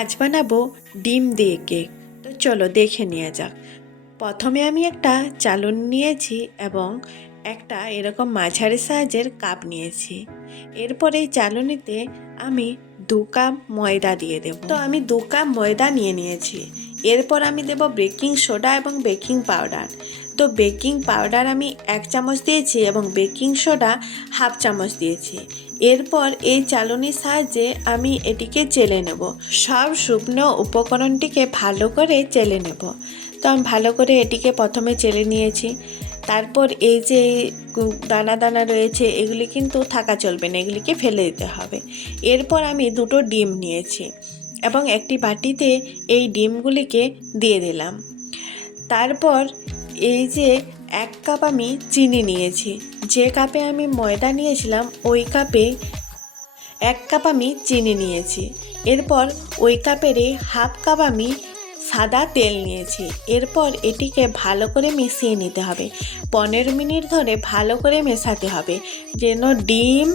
আজ বানাবো ডিম দিয়ে কেক। তো চলো দেখে নেওয়া যাক। প্রথমে আমি একটা চালনি নিয়েছি এবং একটা এরকম মাঝারি সাইজের কাপ নিয়েছি। এরপর এই চালনিতে আমি 2 কাপ ময়দা দিয়ে দেব। তো আমি 2 কাপ ময়দা নিয়েছি। এরপর আমি দেব বেকিং সোডা এবং বেকিং পাউডার। তো বেকিং পাউডার আমি 1 চামচ দিয়েছি এবং বেকিং সোডা 1/2 চামচ দিয়েছি। এরপর এই চালনির সাহায্যে আমি এটিকে চেলে নেব। সব শুকনো উপকরণটিকে ভালো করে চেলে নেব। তো আমি ভালো করে এটিকে প্রথমে চেলে নিয়েছি। তারপর এই যে দানা দানা রয়েছে এগুলি কিন্তু থাকা চলবে না, এগুলিকে ফেলে দিতে হবে। এরপর আমি 2টো ডিম নিয়েছি এবং একটি বাটিতে এই ডিমগুলিকে দিয়ে দিলাম। তারপর এই যে 1 কাপ আমি চিনি নিয়েছি। যে কাপে আমি ময়দা নিয়েছিলাম ওই কাপে 1 কাপ আমি চিনি নিয়েছি। এরপর ওই কাপেরই 1/2 কাপ আমি সাদা তেল নিয়েছি। এরপর এটিকে ভালো করে মিশিয়ে নিতে হবে। 15 মিনিট ধরে ভালো করে মেশাতে হবে যেন ডিম,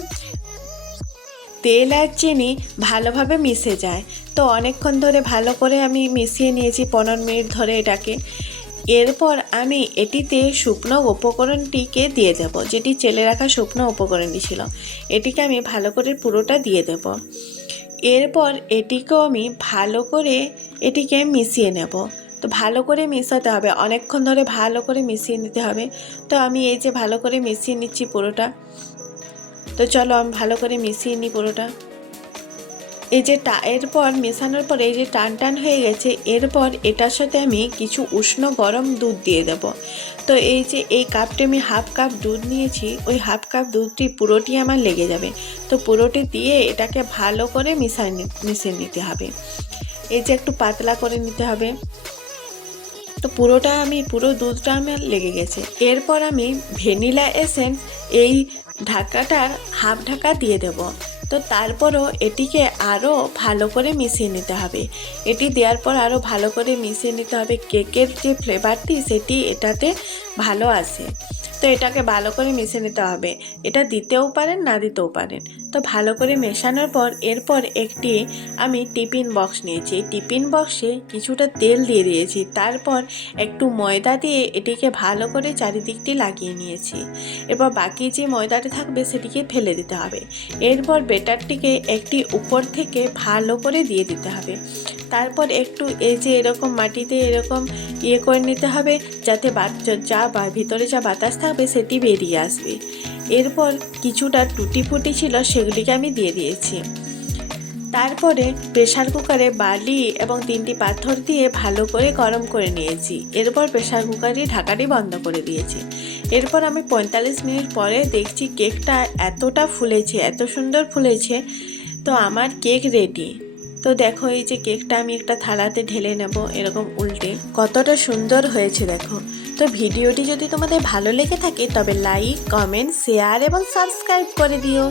তেল আর চিনি ভালোভাবে মিশে যায়। তো অনেকক্ষণ ধরে ভালো করে আমি মিশিয়ে নিয়েছি 15 মিনিট ধরে এটাকে। এরপর আমি এটিতে শুকনো উপকরণটিকে দিয়ে দেব, যেটি চেলে রাখা শুকনো উপকরণটি ছিল। এটিকে আমি ভালো করে পুরোটা দিয়ে দেব। এরপর এটিকেও আমি ভালো করে এটিকে মিশিয়ে নেব। তো ভালো করে মেশাতে হবে, অনেকক্ষণ ধরে ভালো করে মিশিয়ে নিতে হবে। তো আমি এই যে ভালো করে মিশিয়ে নিচ্ছি পুরোটা। তো চলো আমি ভালো করে মিশিয়ে নিই পুরোটা। এই যে এরপর মেশানোর পর এই যে টান টান হয়ে গেছে। এরপর এটার সাথে আমি কিছু উষ্ণ গরম দুধ দিয়ে দেব। তো এই যে এই কাপটি আমি 1/2 কাপ দুধ নিয়েছি, ওই 1/2 কাপ দুধটি পুরোটি আমার লেগে যাবে। তো পুরোটি দিয়ে এটাকে ভালো করে মিশিয়ে নিতে হবে। এই যে একটু পাতলা করে নিতে হবে। তো পুরো দুধটা আমার লেগে গেছে। এরপর আমি ভ্যানিলা এসেন্স এই ঢাকাটার 1/2 ঢাকা দিয়ে দেব। তো তারপরও এটিকে আরও ভালো করে মিশিয়ে নিতে হবে। এটি দেওয়ার পর আরও ভালো করে মিশিয়ে নিতে হবে। কেকের যে ফ্লেভারটি সেটি এটাতে ভালো আসে। তো এটাকে ভালো করে মিশিয়ে নিতে হবে। এটা দিতেও পারেন, না দিতেও পারেন। তো ভালো করে মেশানোর পর এরপর একটি আমি টিফিন বক্স নিয়েছি। এই টিফিন বক্সে কিছুটা তেল দিয়ে দিয়েছি। তারপর একটু ময়দা দিয়ে এটিকে ভালো করে চারিদিকটি লাগিয়ে নিয়েছি। এরপর বাকি যে ময়দাটা থাকবে সেটিকে ফেলে দিতে হবে। এরপর ব্যাটারটিকে একটি উপর থেকে ভালো করে দিয়ে দিতে হবে। তারপর একটু এই যে এরকম মাটিতে এরকম করে নিতে হবে যাতে ভিতরে যা বাতাস থাকবে সেটি বেরিয়ে আসবে। এরপর কিছুটা টুটি ফুটি ছিল সেগুলিকে আমি দিয়ে দিয়েছি। তারপরে প্রেসার কুকারে বালি এবং 3টি পাথর দিয়ে ভালো করে গরম করে নিয়েছি। এরপর প্রেসার কুকারের ঢাকাটি বন্ধ করে দিয়েছি। এরপর আমি 45 মিনিট পরে দেখছি কেকটা এতটা ফুলেছে, এত সুন্দর ফুলেছে। তো আমার কেক রেডি। তো দেখো এই যে কেকটা আমি একটা থালাতে ঢেলে নেব এরকম উল্টে। কতটা সুন্দর হয়েছে দেখো। তো ভিডিওটি যদি তোমাদের ভালো লেগে থাকে তবে লাইক, কমেন্ট, শেয়ার এবং সাবস্ক্রাইব করে দিও।